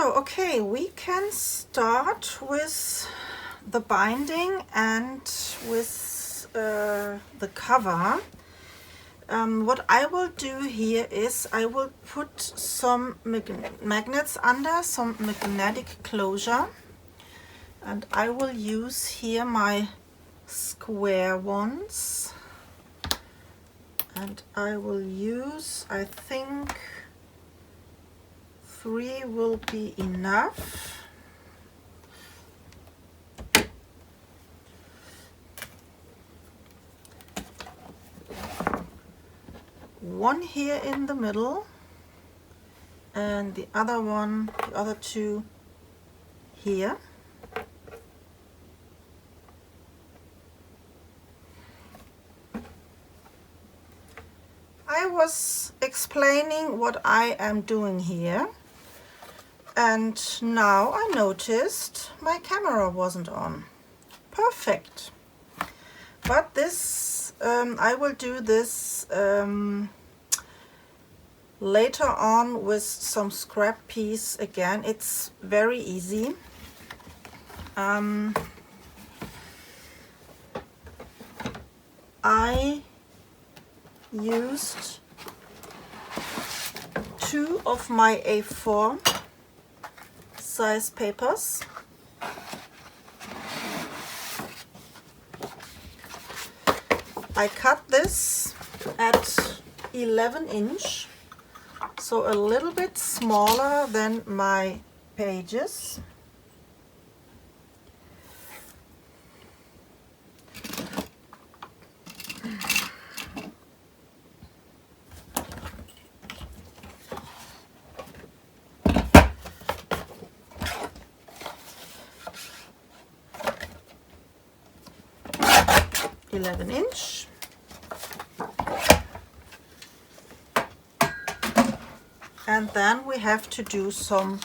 So, okay, we can start with the binding and with the cover. What I will do here is I will put some magnets under, some magnetic closure, and I will use here my square ones, and I will use, I think 3 will be enough. One here in the middle and the other two here. I was explaining what I am doing here, and now I noticed my camera wasn't on. Perfect. But this, I will do this later on with some scrap piece again. It's very easy. I used 2 of my A4 size papers. I cut this at 11 inch, so a little bit smaller than my pages. Inch. And then we have to do some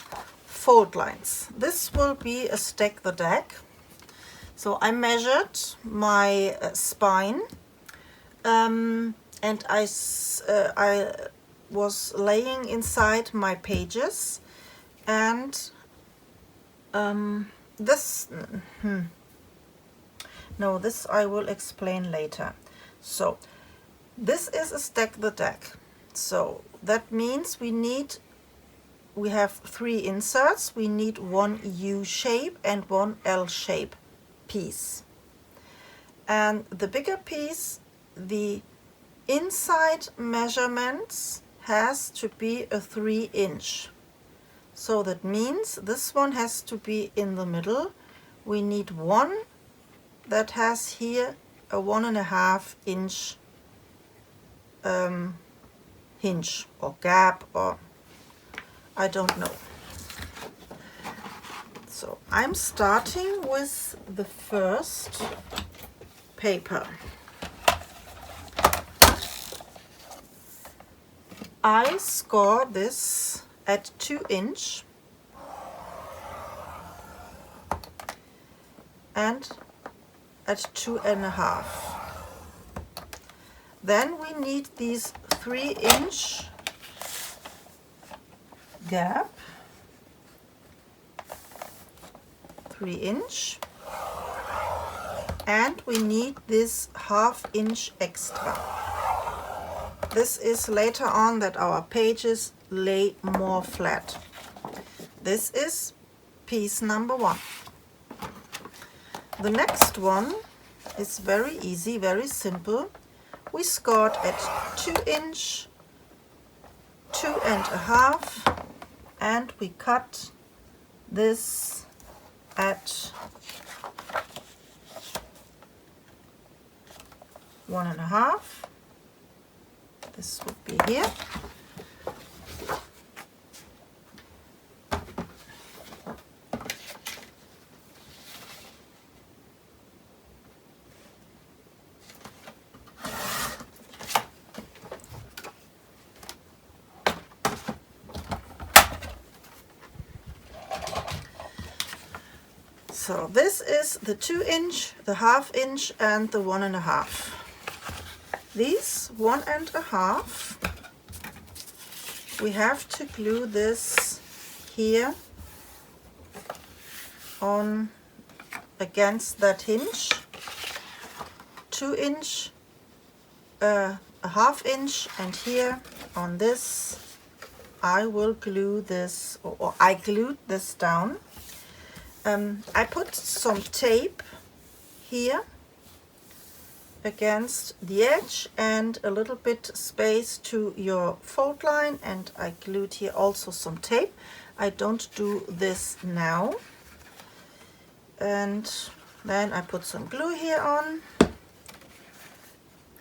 fold lines. This will be a stack the deck. So I measured my spine, and I was laying inside my pages, and this I will explain later. So this is a stack the deck. So that means we have 3 inserts. We need 1 U shape and 1 L shape piece. And the bigger piece, the inside measurements has to be a 3 inch. So that means this one has to be in the middle. We need one that has here a 1.5 inch hinge or gap, or I don't know. So I'm starting with the first paper. I score this at 2 inch and at 2.5. Then we need these 3 inch gap, 3 inch, and we need this 1/2 inch extra. This is later on that our pages lay more flat. This is piece number 1. The next one is very easy, very simple. We scored at 2 inch, 2.5, and we cut this at 1.5. This would be here. So this is the 2 inch, the 1/2 inch, and the 1.5. These 1.5, we have to glue this here on against that hinge, 2 inch, a half inch, and here on this I will glue this, or I glued this down. I put some tape here against the edge and a little bit space to your fold line, and I glued here also some tape. I don't do this now. And then I put some glue here on,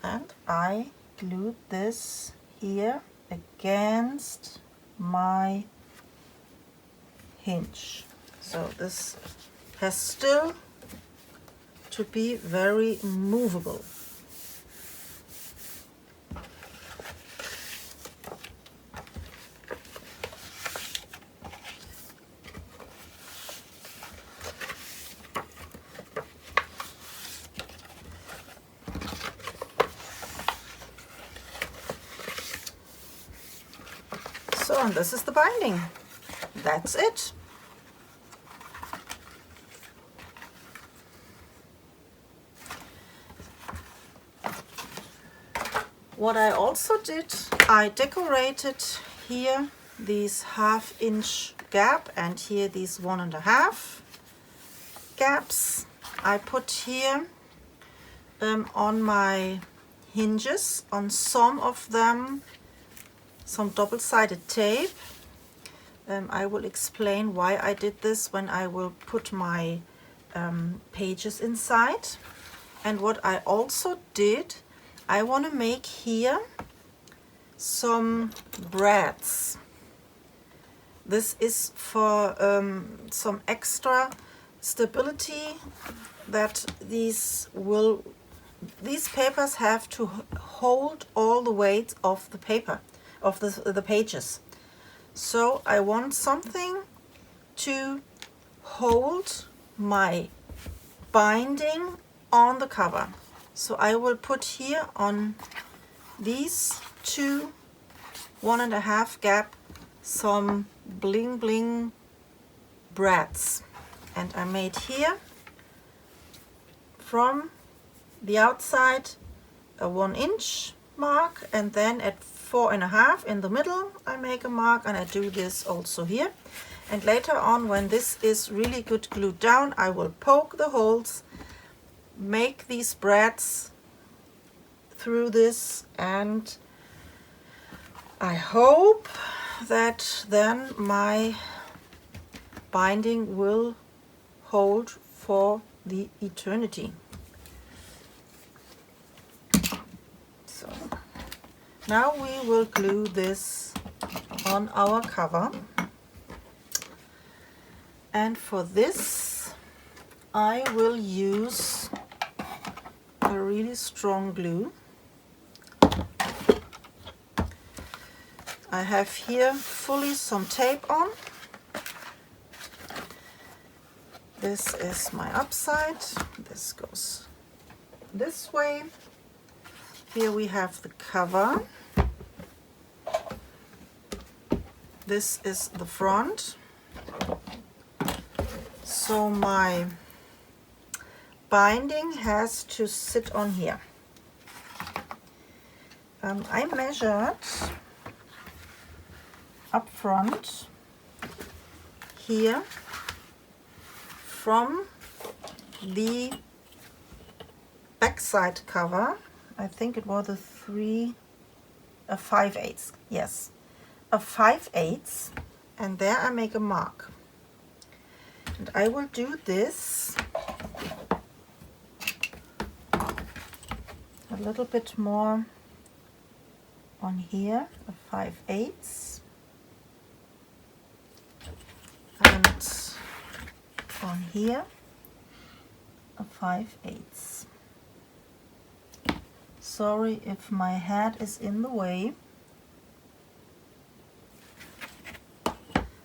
and I glued this here against my hinge. So this has still to be very movable. So, and this is the binding. That's it. What I also did, I decorated here these 1/2 inch gap and here these 1.5 gaps. I put here on my hinges, on some of them, some double-sided tape. I will explain why I did this when I will put my pages inside. And what I also did, I want to make here some brads. This is for some extra stability, that these papers have to hold all the weight of the paper, of the pages. So I want something to hold my binding on the cover. So I will put here on these 2 1.5 gap some bling bling brads, and I made here from the outside a 1 inch mark, and then at 4.5 in the middle I make a mark, and I do this also here. And later on, when this is really good glued down, I will poke the holes, make these brads through this, and I hope that then my binding will hold for the eternity. So now we will glue this on our cover, and for this I will use a really strong glue. I have here fully some tape on. This is my upside. This goes this way. Here we have the cover. This is the front. So my binding has to sit on here. I measured up front here from the backside cover. I think it was a 5/8, yes, a 5/8, and there I make a mark. And I will do this a little bit more on here, a 5/8, and on here a 5/8. Sorry if my head is in the way.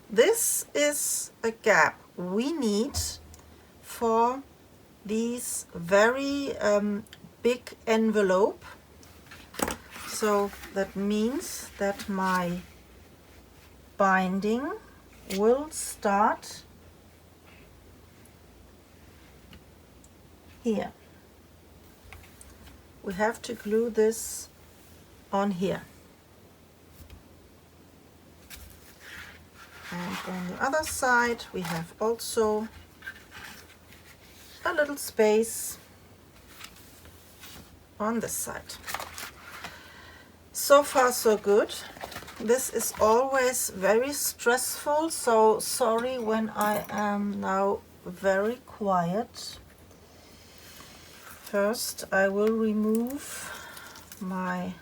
This is a gap we need for these very big envelope. So that means that my binding will start here. We have to glue this on here. And on the other side we have also a little space on this side. So far so good. This is always very stressful, so sorry when I am now very quiet. First I will remove my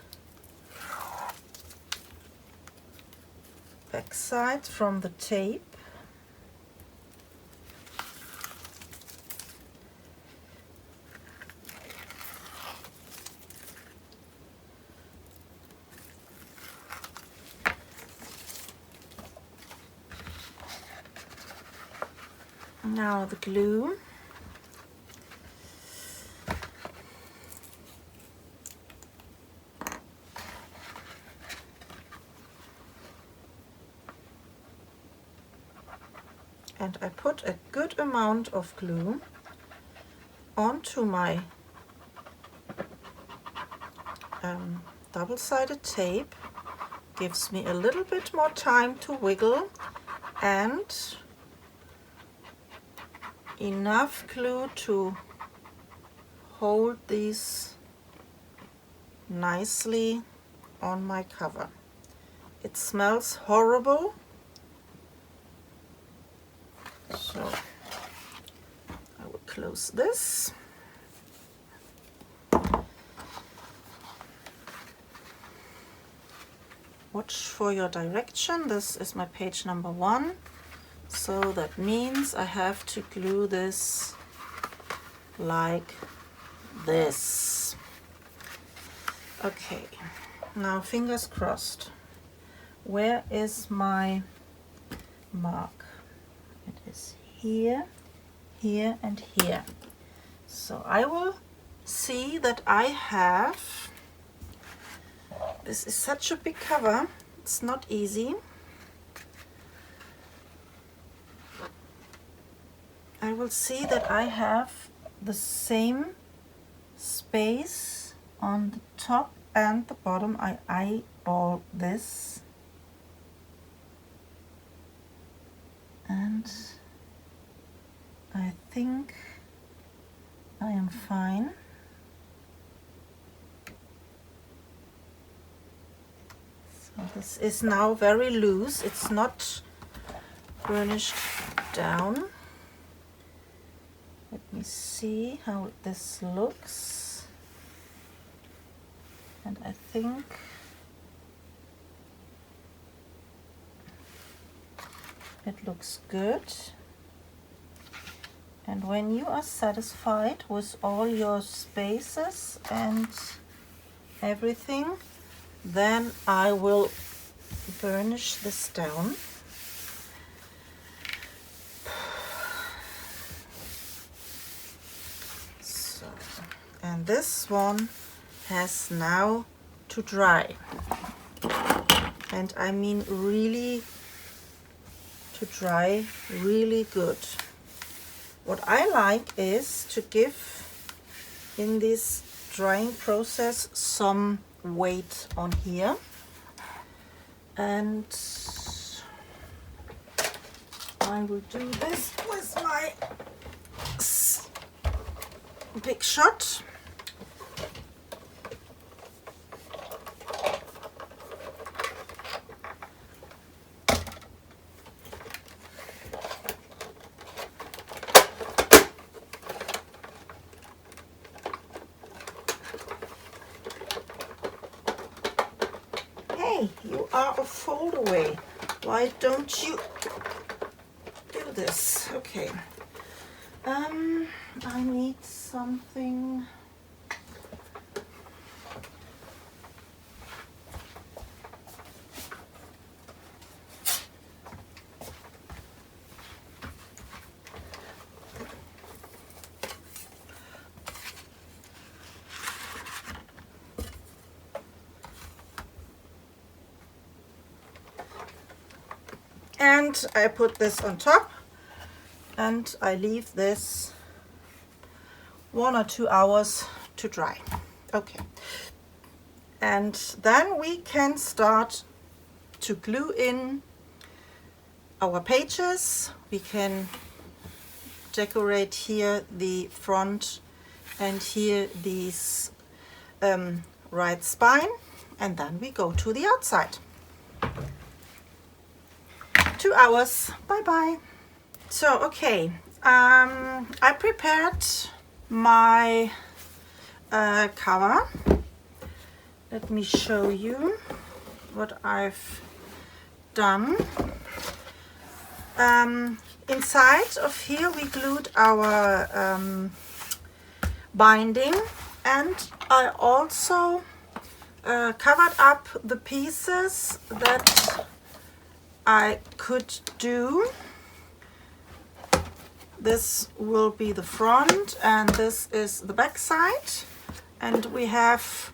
backside from the tape. Now the glue. And I put a good amount of glue onto my double-sided tape. Gives me a little bit more time to wiggle and enough glue to hold these nicely on my cover. It smells horrible, so I will close this. Watch for your direction. This is my page number 1. So that means I have to glue this like this. Okay, now fingers crossed. Where is my mark? It is here, here and here. So I will see that I have, this is such a big cover, it's not easy. I will see that I have the same space on the top and the bottom. I eyeball this and I think I am fine. So this is now very loose, it's not burnished down. Let me see how this looks, and I think it looks good. And when you are satisfied with all your spaces and everything, then I will burnish this down. And this one has now to dry, and I mean really to dry really good. What I like is to give in this drying process some weight on here, and I will do this with my Big Shot. Hey, you are a fold away. Why don't you do this? Okay. I need something. And I put this on top and I leave this 1 or 2 hours to dry. Okay, and then we can start to glue in our pages. We can decorate here the front and here these right spine, and then we go to the outside. 2 hours. Bye bye. So okay, I prepared my cover. Let me show you what I've done. Inside of here we glued our binding, and I also covered up the pieces that I could do. This will be the front and this is the back side, and we have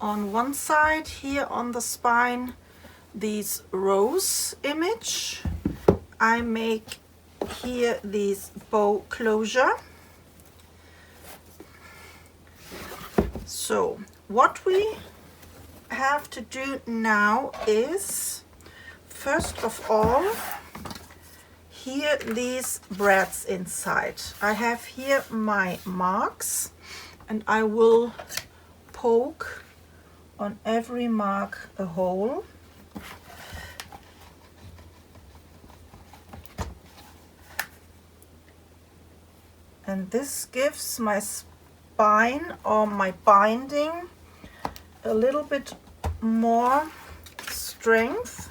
on one side here on the spine these rose image. I make here this bow closure. So what we have to do now is, first of all, here these brads inside. I have here my marks, and I will poke on every mark a hole. And this gives my spine or my binding a little bit more strength.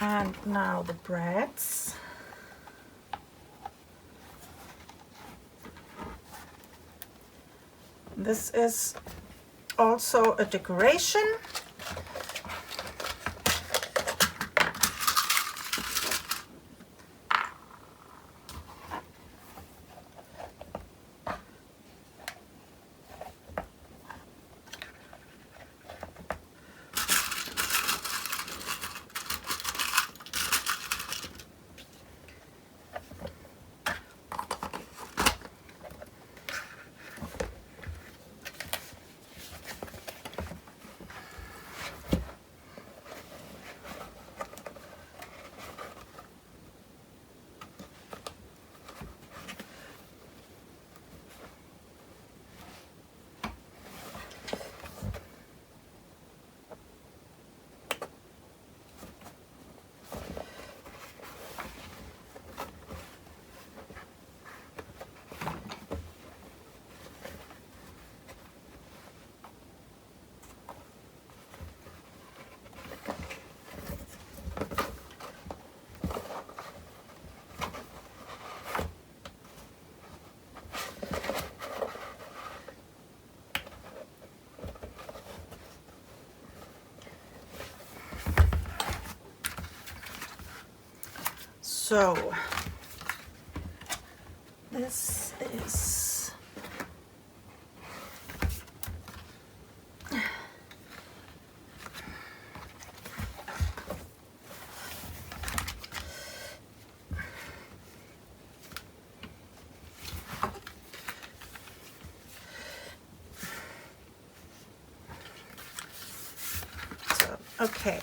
And now the brads. This is also a decoration. So this is okay.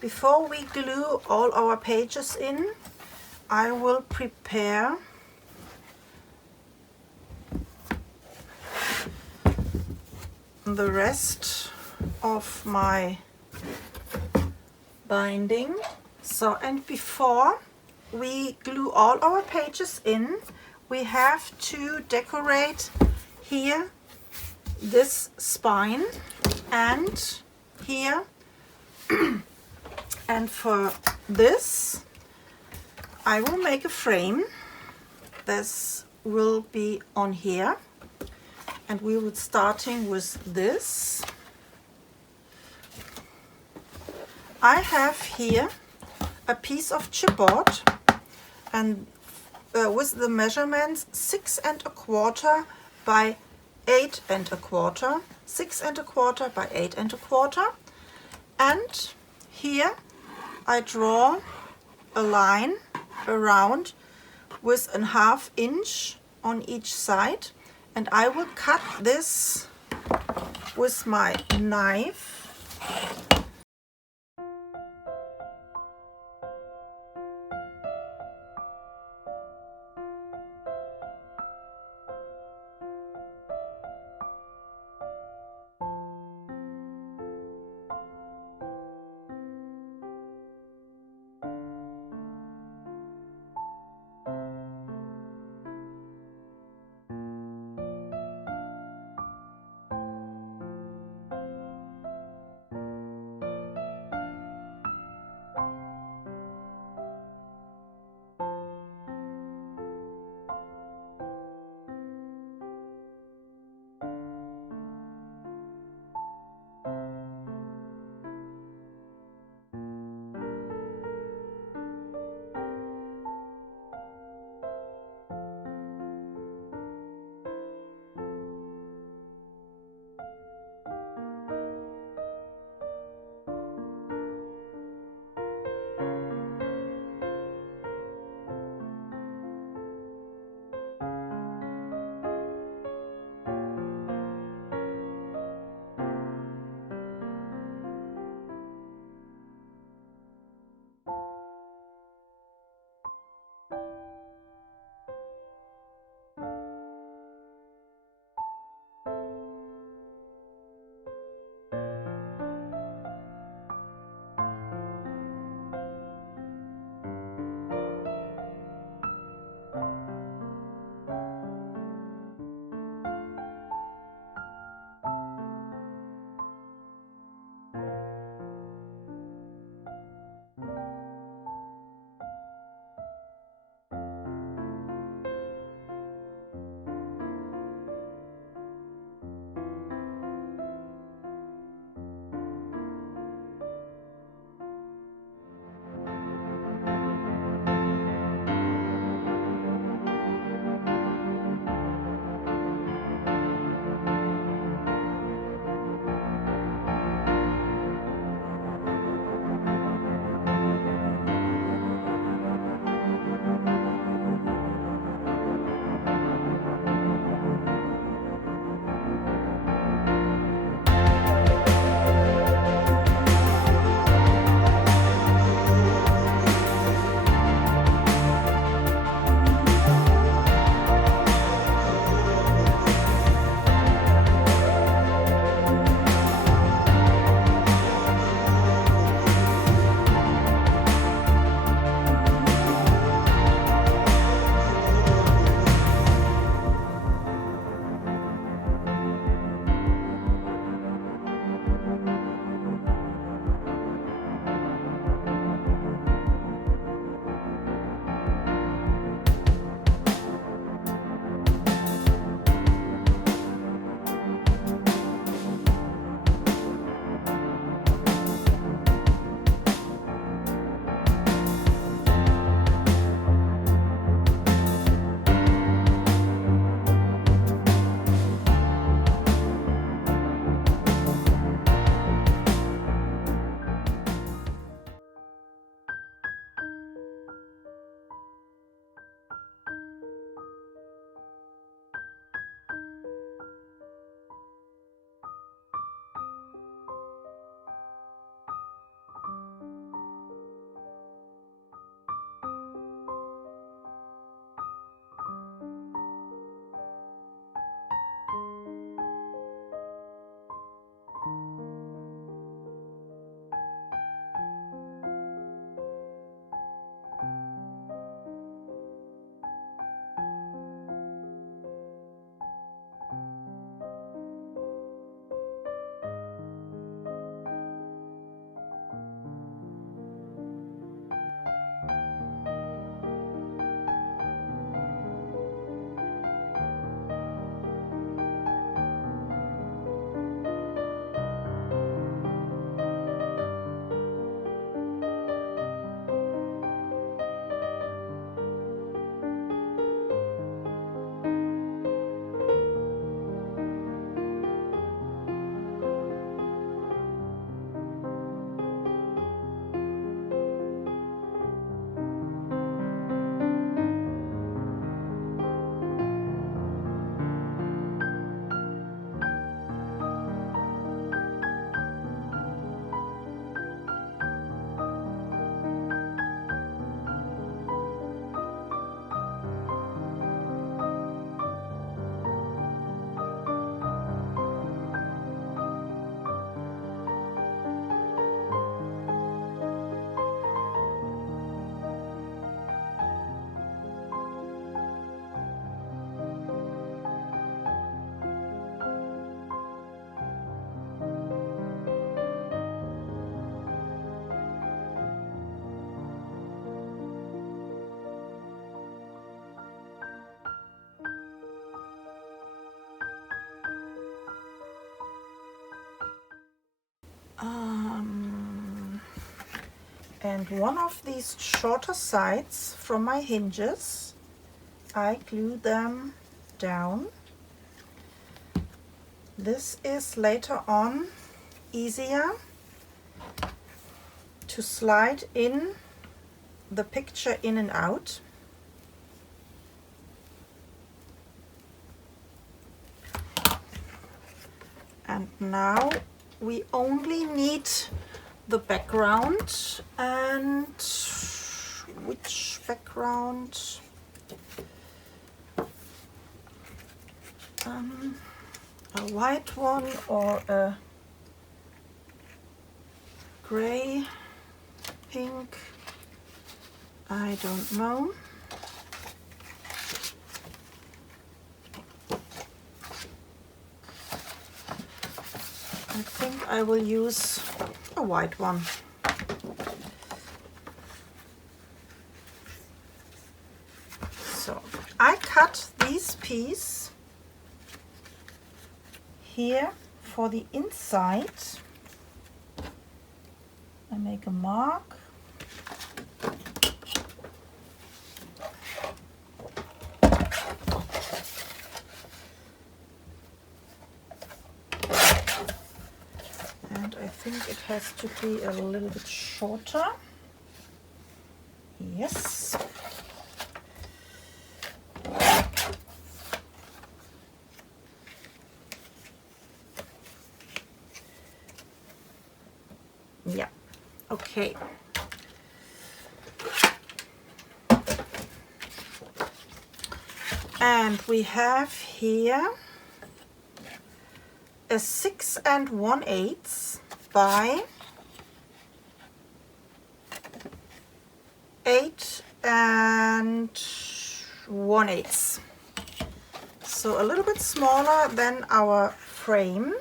Before we glue all our pages in, I will prepare the rest of my binding. So, and before we glue all our pages in, we have to decorate here this spine and here And for this, I will make a frame. This will be on here, and we will starting with this. I have here a piece of chipboard, and with the measurements 6 1/4 by 8 1/4, 6 1/4 by 8 1/4, and here I draw a line around with a 1/2 inch on each side, and I will cut this with my knife. And one of these shorter sides from my hinges, I glue them down. This is later on easier to slide in the picture in and out. And now we only need the background. And which background? A white one or a gray, pink, I don't know. I think I will use a white one. So I cut these pieces here for the inside. I make a mark. And I think it has to be a little bit shorter. Yes. Yeah, okay. And we have here a 6 1/8 by 8 1/8. So a little bit smaller than our frame.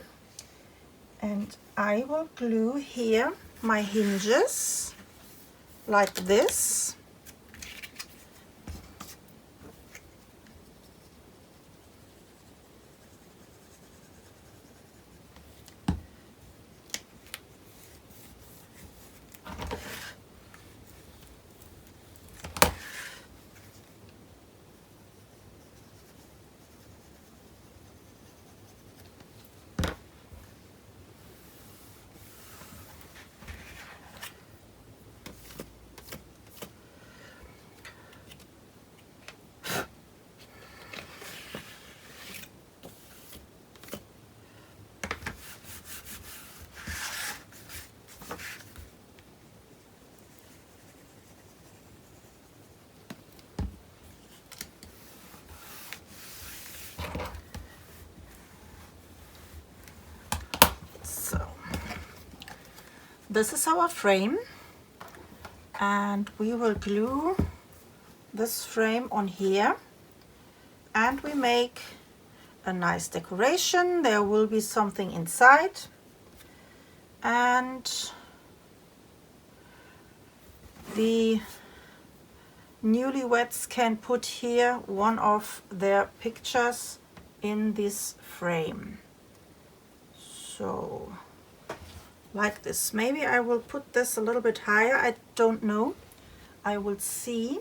And I will glue here my hinges like this. This is our frame, and we will glue this frame on here, and we make a nice decoration. There will be something inside, and the newlyweds can put here one of their pictures in this frame. So like this. Maybe I will put this a little bit higher, I don't know. I will see.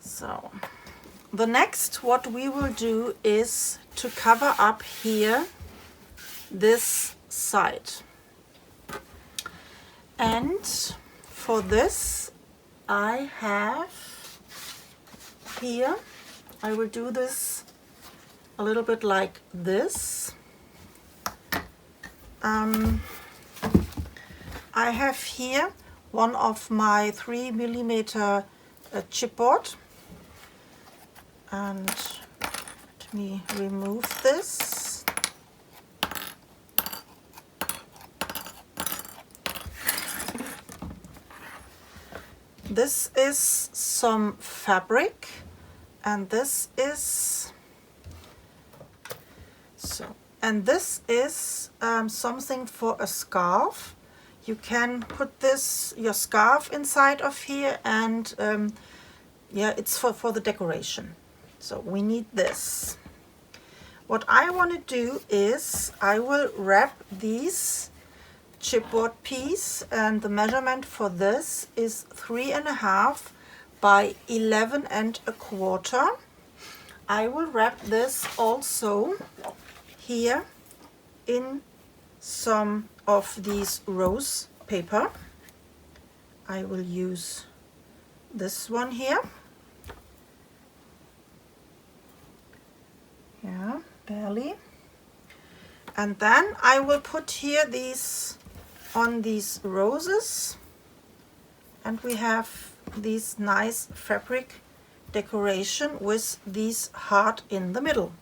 So the next what we will do is to cover up here this side. And for this I have here, I will do this a little bit like this. I have here one of my 3mm chipboard, and let me remove this. This is some fabric, and this is and this is something for a scarf. You can put this, your scarf, inside of here, and yeah, it's for the decoration. So we need this. What I want to do is I will wrap these chipboard piece, and the measurement for this is 3.5 by 11.25. I will wrap this also here in some of these rose paper. I will use this one here. Yeah, barely. And then I will put here these on these roses, and we have this nice fabric decoration with these heart in the middle.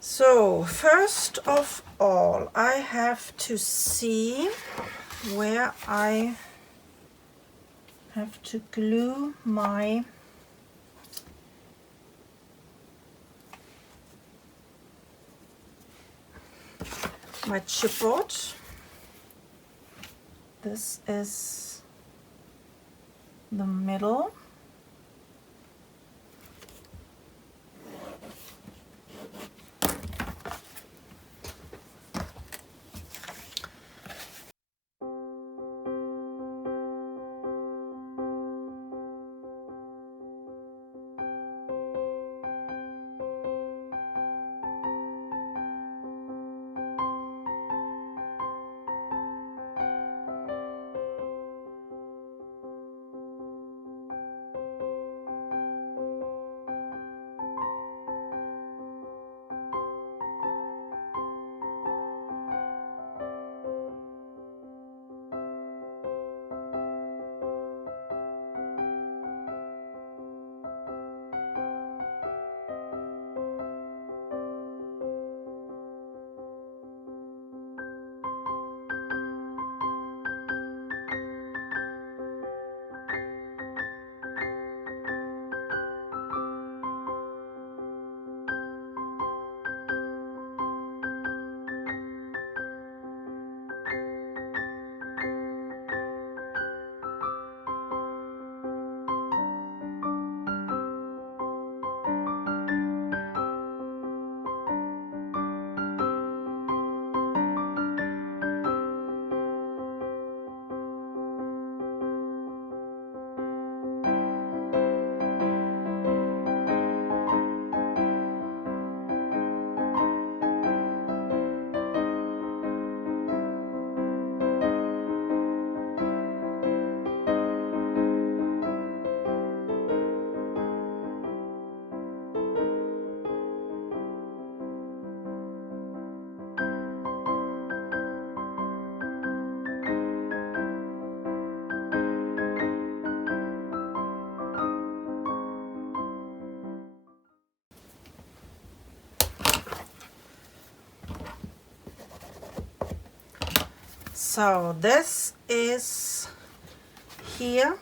So first of all, I have to see where I have to glue my chipboard. This is the middle. So this is here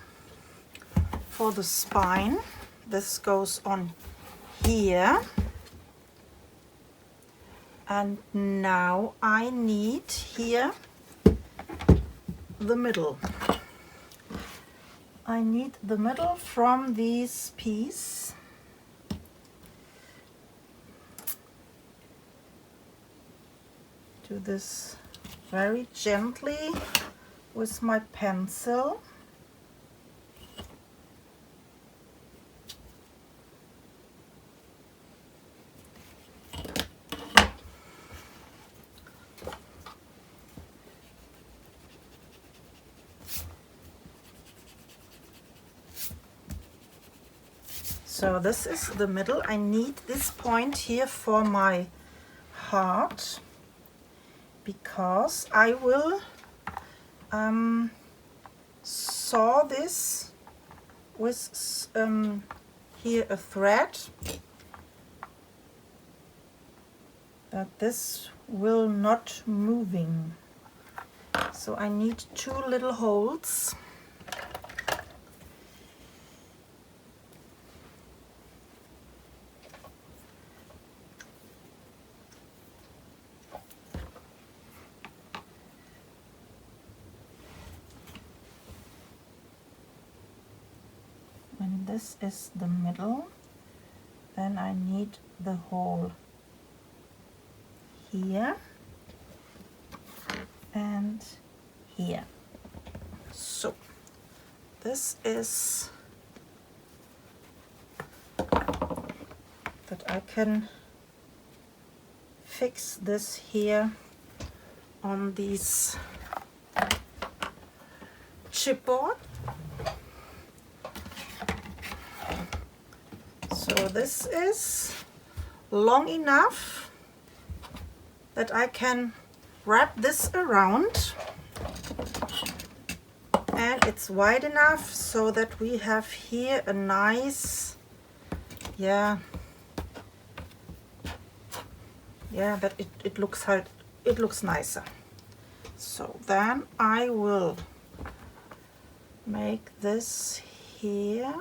for the spine. This goes on here. And now I need here the middle. I need the middle from this piece. Do this very gently with my pencil. So this is the middle. I need this point here for my heart, because I will sew this with here a thread, that this will not moving. So I need 2 little holes. When this is the middle, then I need the hole here and here. So this is that I can fix this here on these chipboard. So this is long enough that I can wrap this around, and it's wide enough so that we have here a nice, that it looks nicer. So then I will make this here.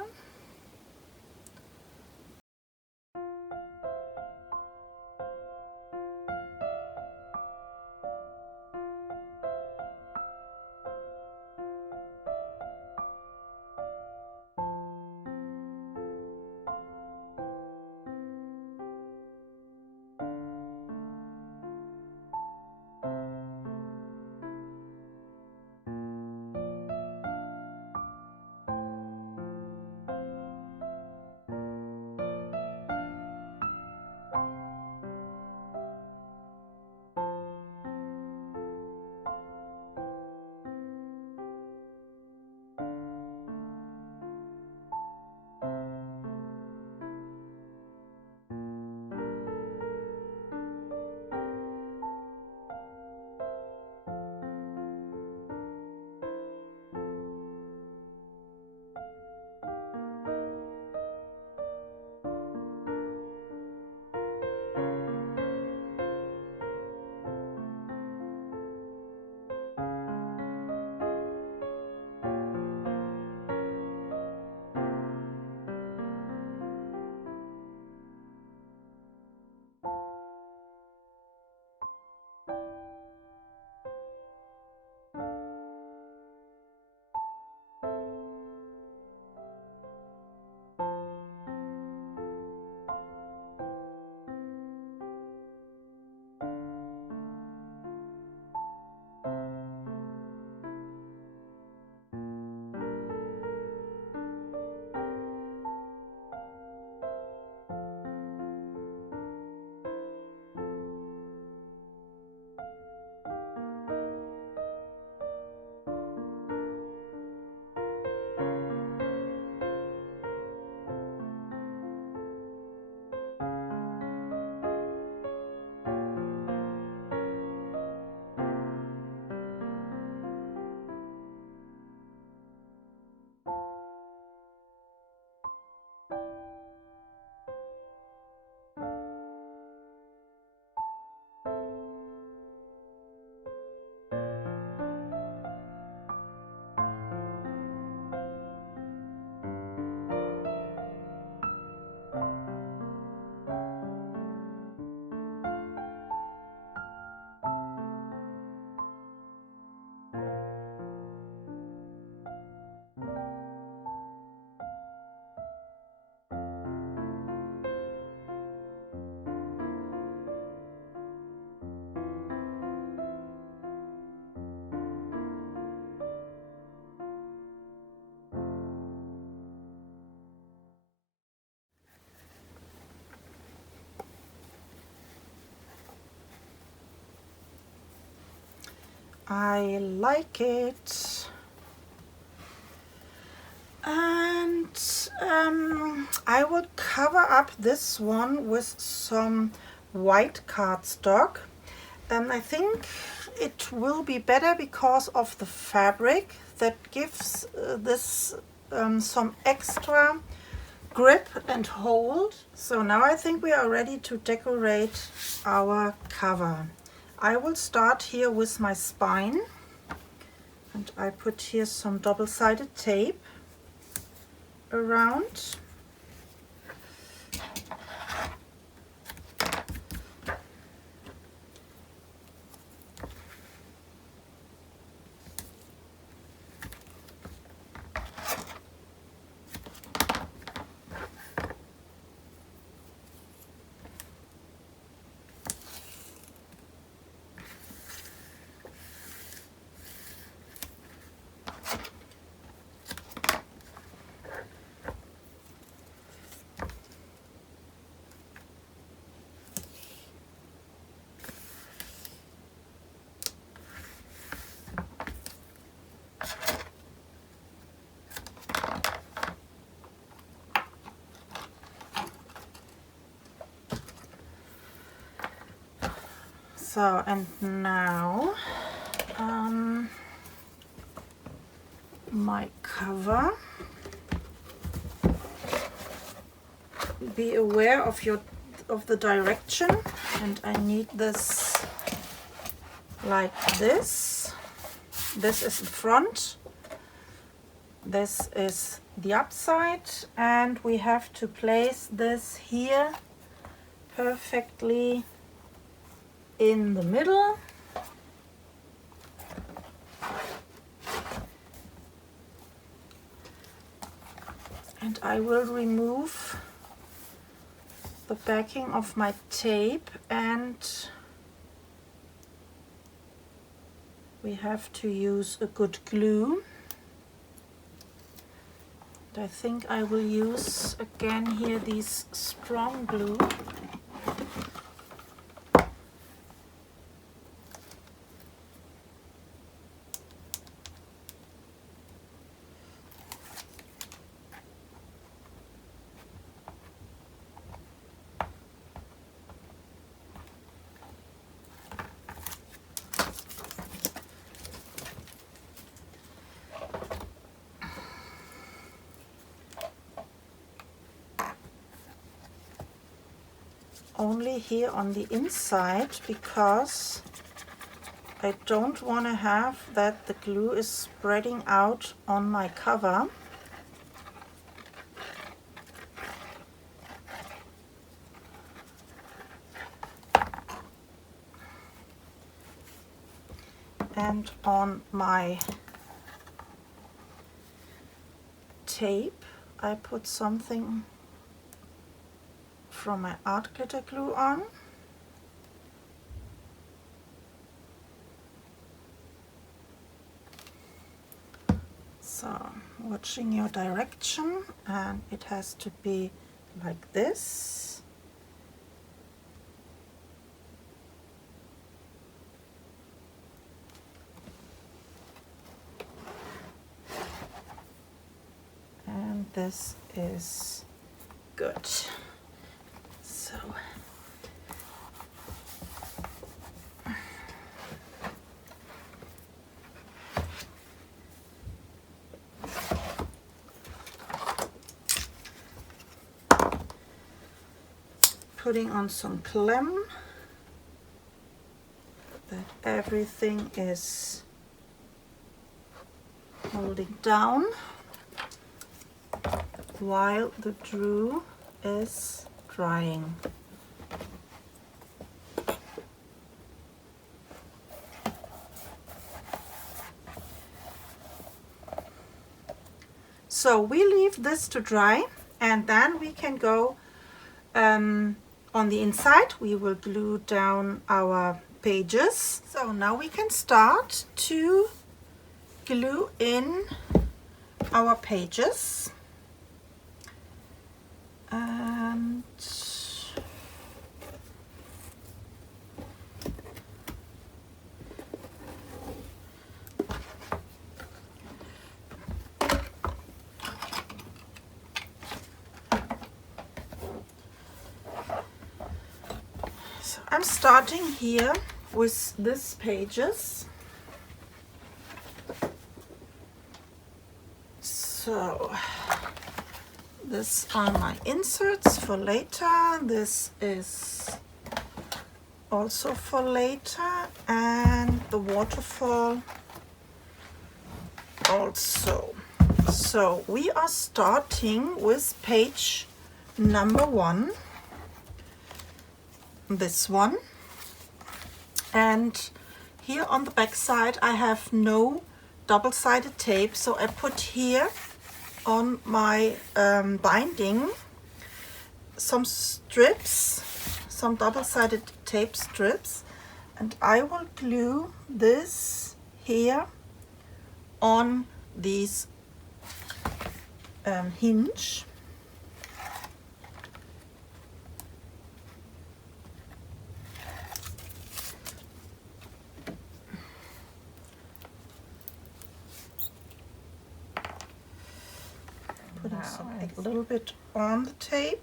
I like it. And I will cover up this one with some white cardstock. I think it will be better because of the fabric that gives this some extra grip and hold. So now I think we are ready to decorate our cover. I will start here with my spine, and I put here some double-sided tape around. So, and now my cover. Be aware of the direction, and I need this like this. This is the front, this is the upside, and we have to place this here perfectly in the middle. And I will remove the backing of my tape, and we have to use a good glue. And I think I will use again here these strong glue. Only here on the inside, because I don't want to have that the glue is spreading out on my cover. And on my tape I put something from my art glitter glue on. So watching your direction, and it has to be like this. And this is good. So putting on some clam, that everything is holding down while the glue is drying. So we leave this to dry, and then we can go on the inside. We will glue down our pages. So now we can start to glue in our pages. And so I'm starting here with these pages. So these are my inserts for later. This is also for later, and the waterfall also. So we are starting with page number 1, this one, and here on the back side I have no double-sided tape, so I put here on my binding some strips, some double-sided tape strips, and I will glue this here on these hinge. Putting a little bit on the tape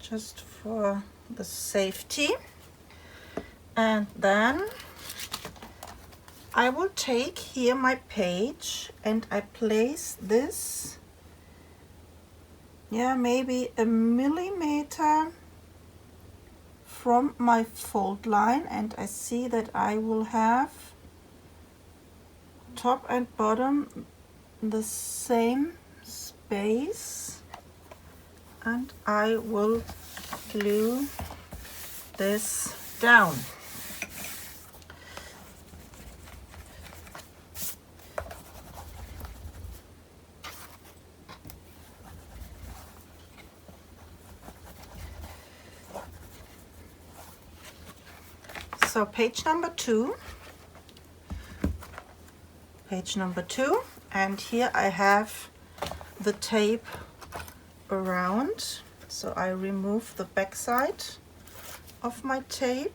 just for the safety. And then I will take here my page and I place this, yeah, maybe a millimeter from my fold line, and I see that I will have top and bottom the same space, and I will glue this down. So page number two, and here I have the tape around. So I remove the back side of my tape.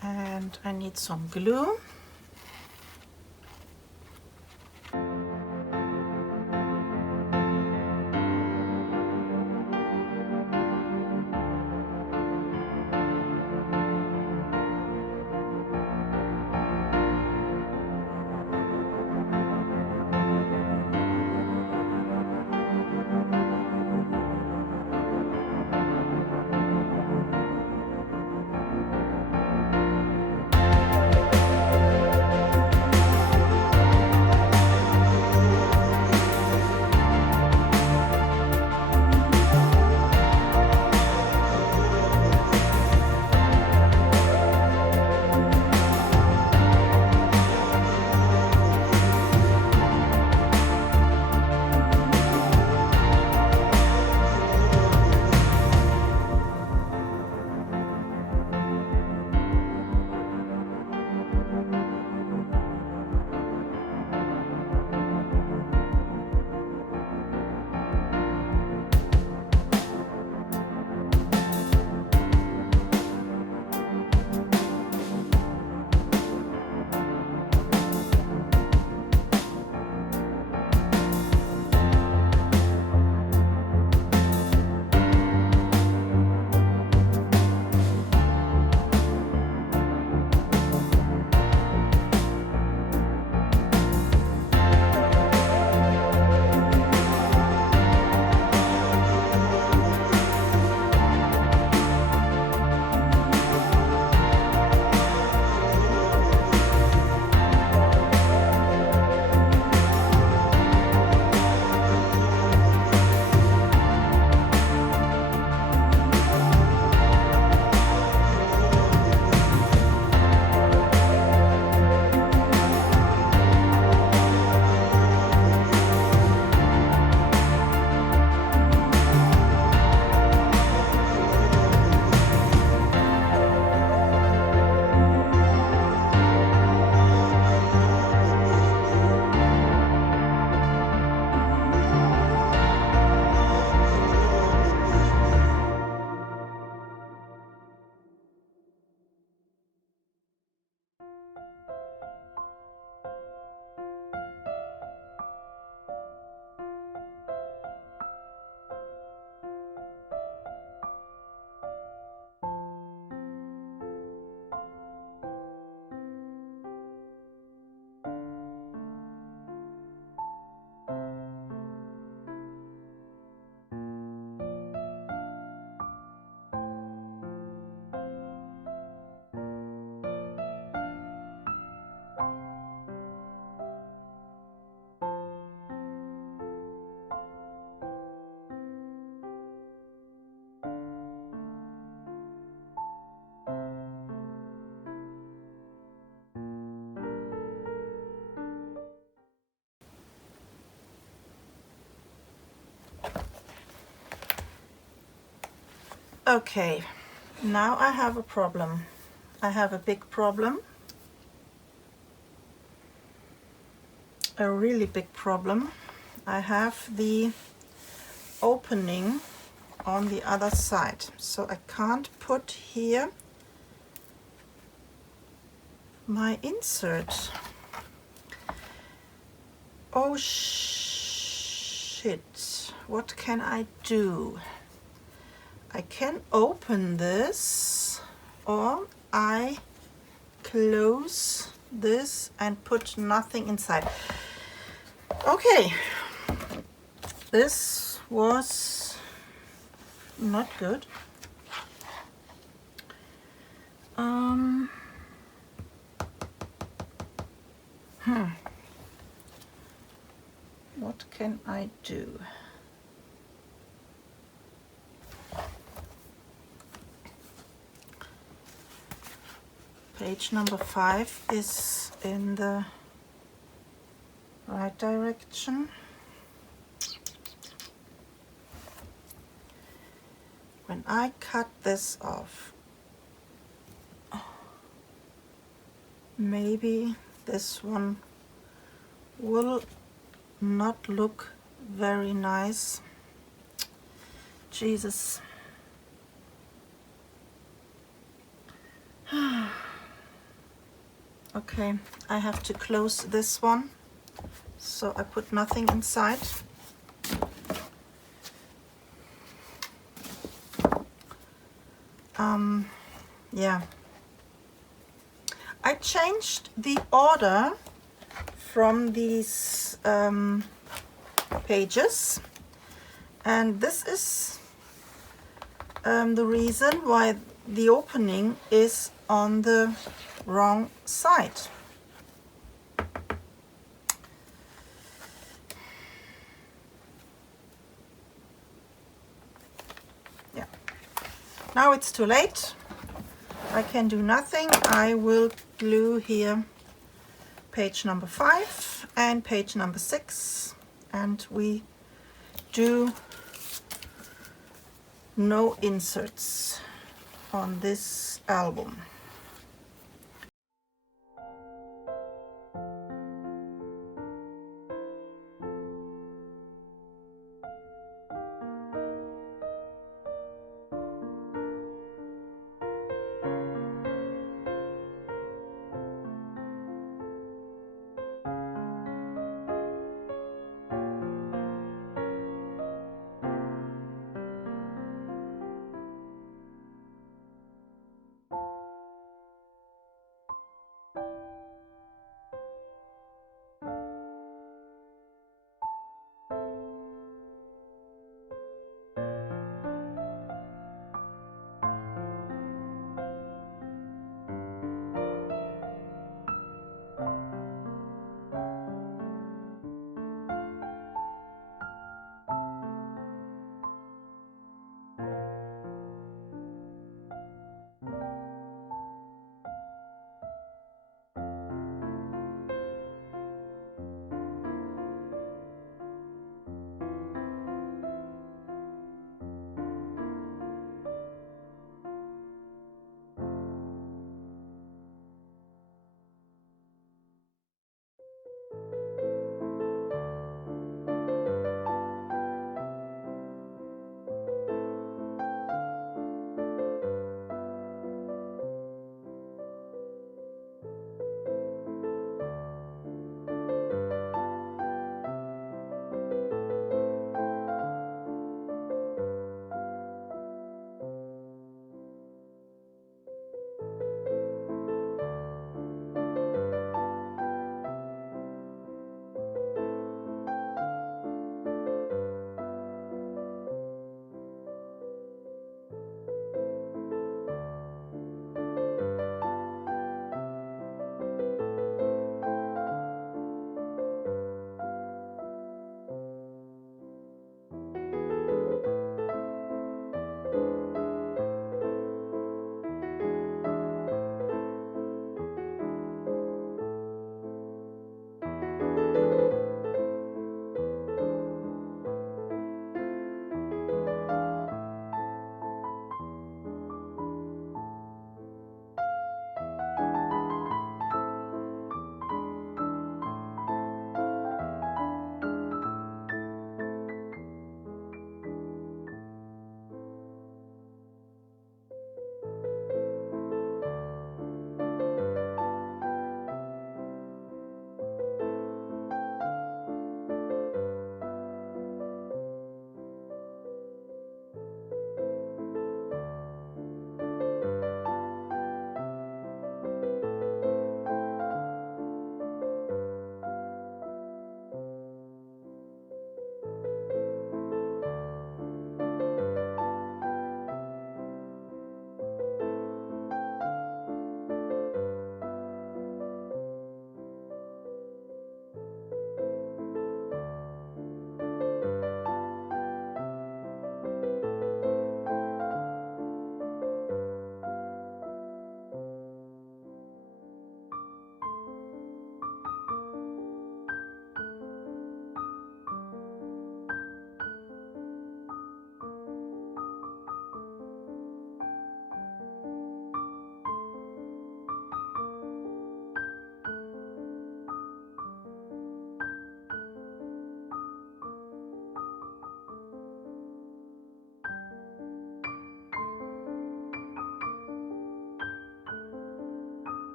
And I need some glue. Okay, now I have a problem. I have a big problem. A really big problem. I have the opening on the other side, so I can't put here my insert. Oh shit, what can I do? I can open this, or I close this and put nothing inside. Okay, this was not good. What can I do? Page number 5 is in the right direction. When I cut this off, maybe this one will not look very nice. Jesus. Okay, I have to close this one, so I put nothing inside. Yeah, I changed the order from these pages, and this is the reason why the opening is on the wrong side. Yeah, now it's too late. I can do nothing. I will glue here page number 5 and page number 6, and we do no inserts on this album.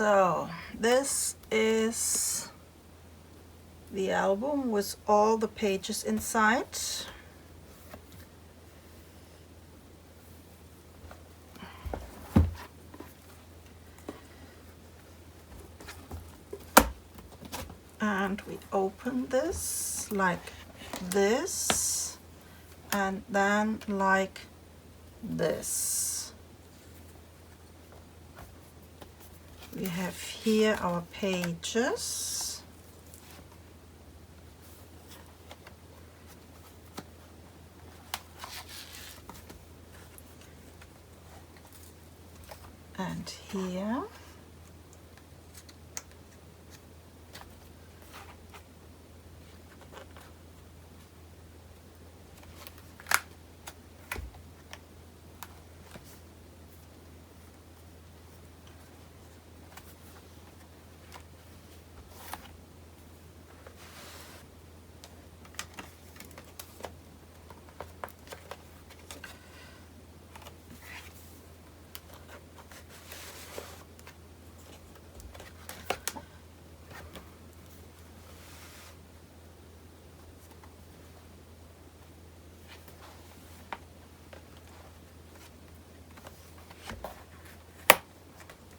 So this is the album with all the pages inside. And we open this like this and then like this. We have here our pages. And here.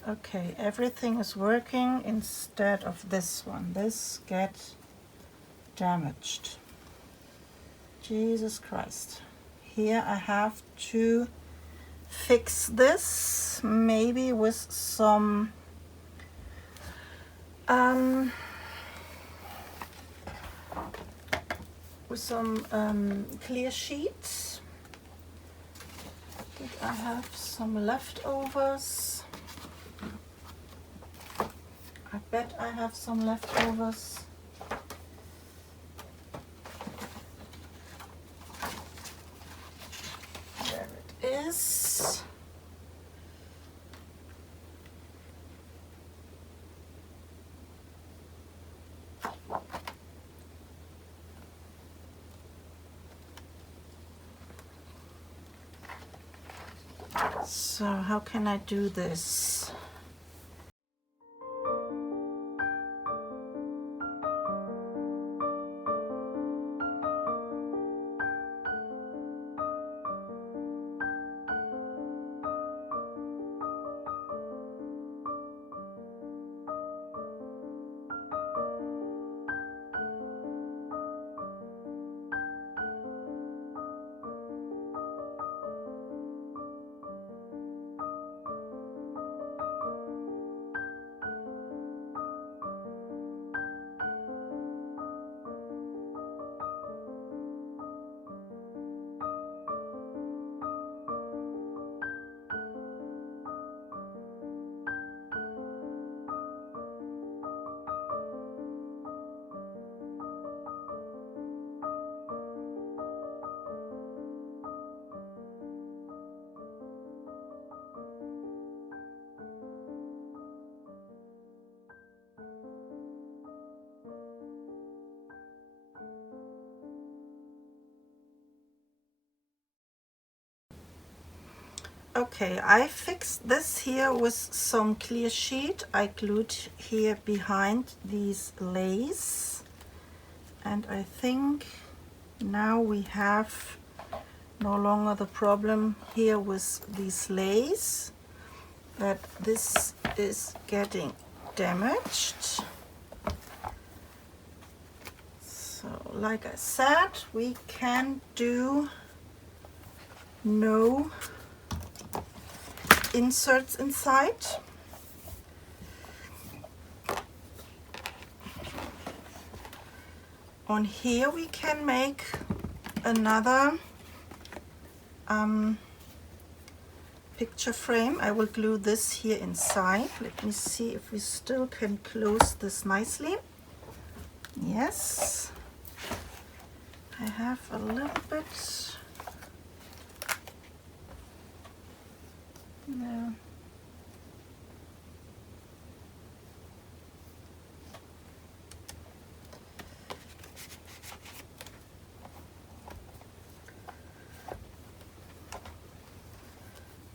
Okay, everything is working instead of this one. This gets damaged. Jesus Christ. Here I have to fix this, maybe with some clear sheets. Did I have some leftovers? I bet I have some leftovers. There it is. So how can I do this? Okay, I fixed this here with some clear sheet. I glued here behind these lace, and I think now we have no longer the problem here with these lace that this is getting damaged. So like I said, we can do no inserts inside. On here we can make another picture frame. I will glue this here inside. Let me see if we still can close this nicely. Yes, I have a little bit. No.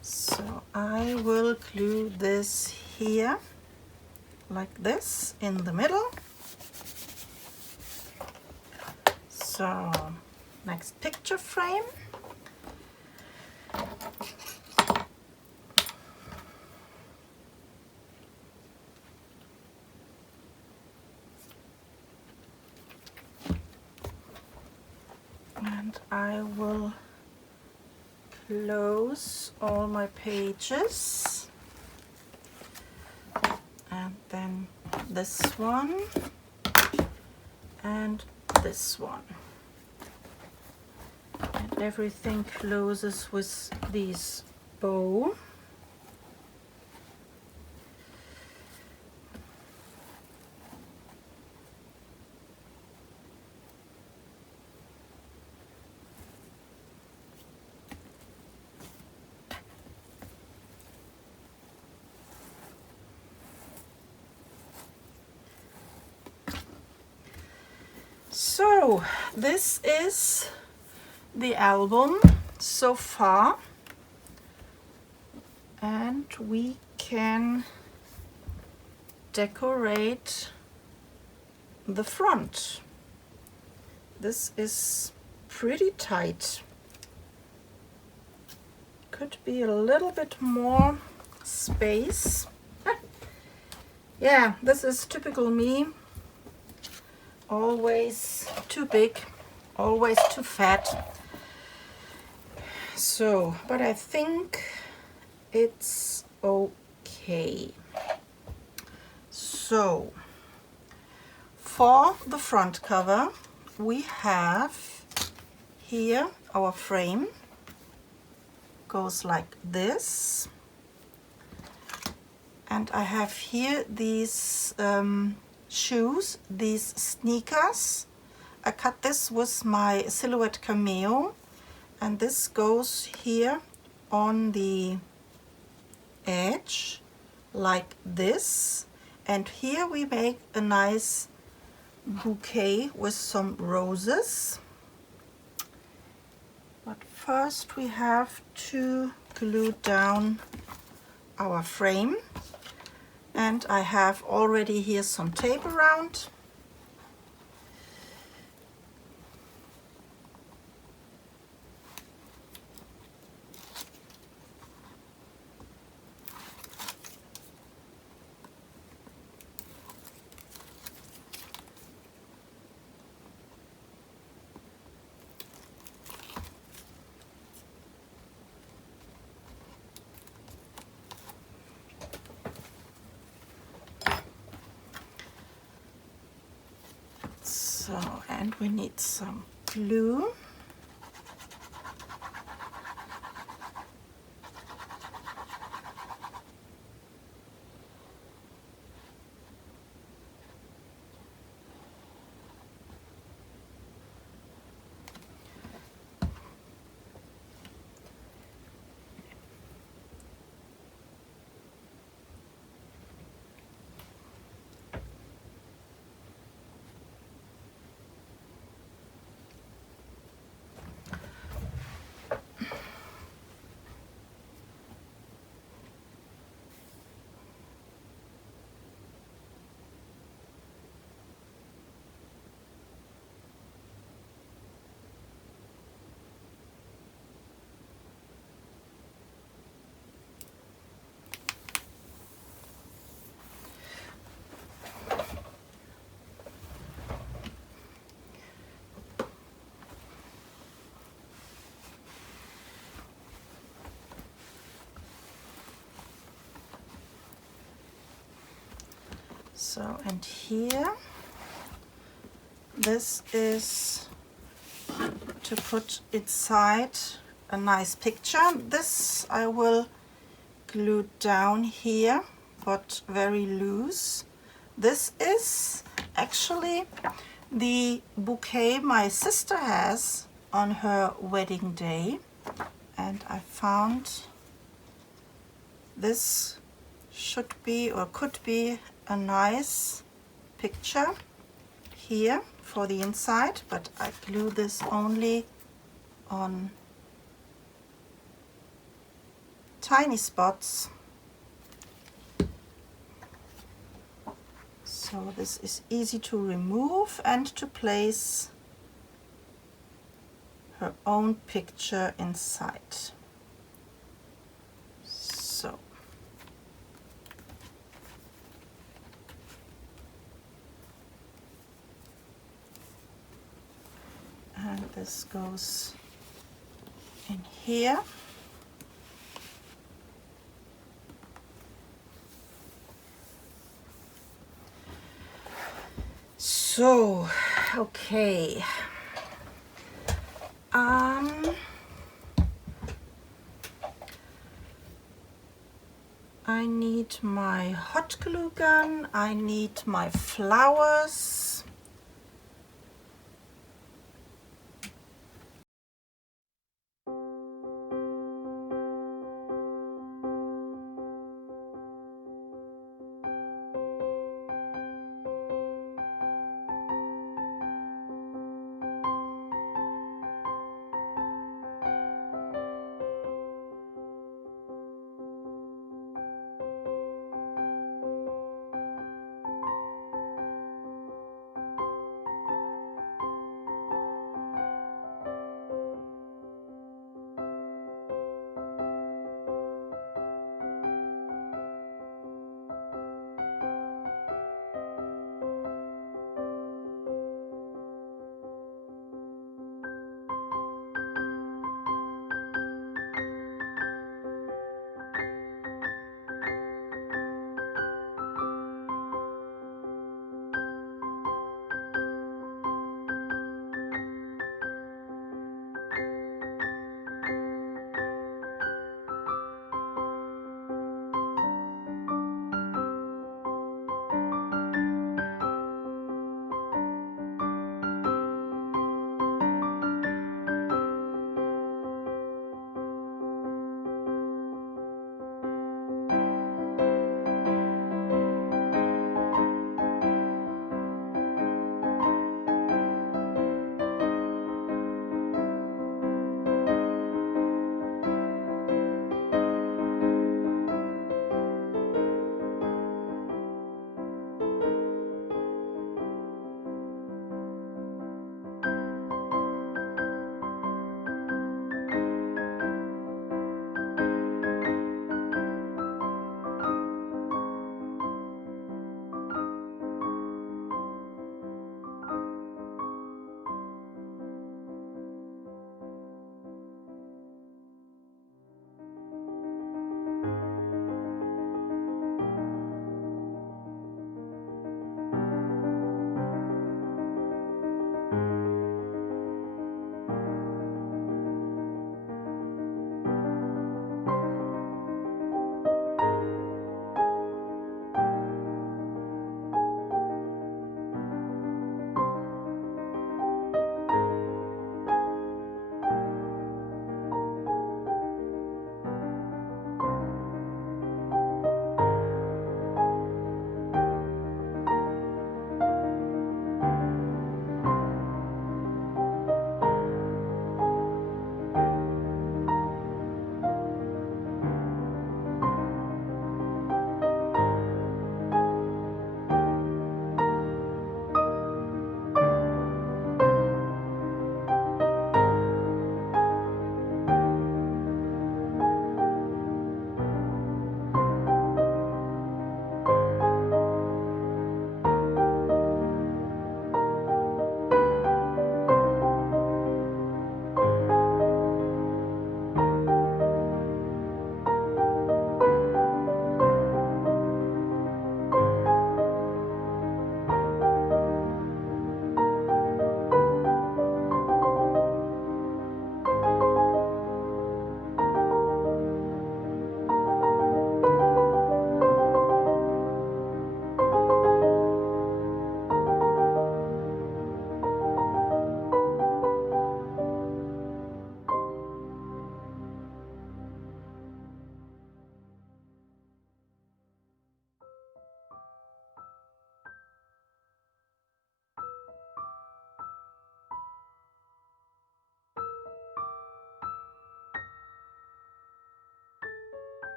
So I will glue this here like this in the middle. So next picture frame. And I will close all my pages, and then this one and this one, and everything closes with these bow. So this is the album so far, and we can decorate the front. This is pretty tight. Could be a little bit more space. Yeah, this is typical me. Always too big, always too fat. So, but I think it's okay. So, for the front cover, we have here our frame. Goes like this. And I have here these shoes, these sneakers. I cut this with my Silhouette Cameo, and this goes here on the edge like this, and here we make a nice bouquet with some roses. But first we have to glue down our frame, and I have already here some tape around. So, and we need some glue. So, and here, this is to put inside a nice picture. This I will glue down here, but very loose. This is actually the bouquet my sister has on her wedding day, and I found this should be or could be a nice picture here for the inside, but I glue this only on tiny spots. So this is easy to remove and to place her own picture inside. So and this goes in here. So, okay. I need my hot glue gun, I need my flowers.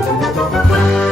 Bye.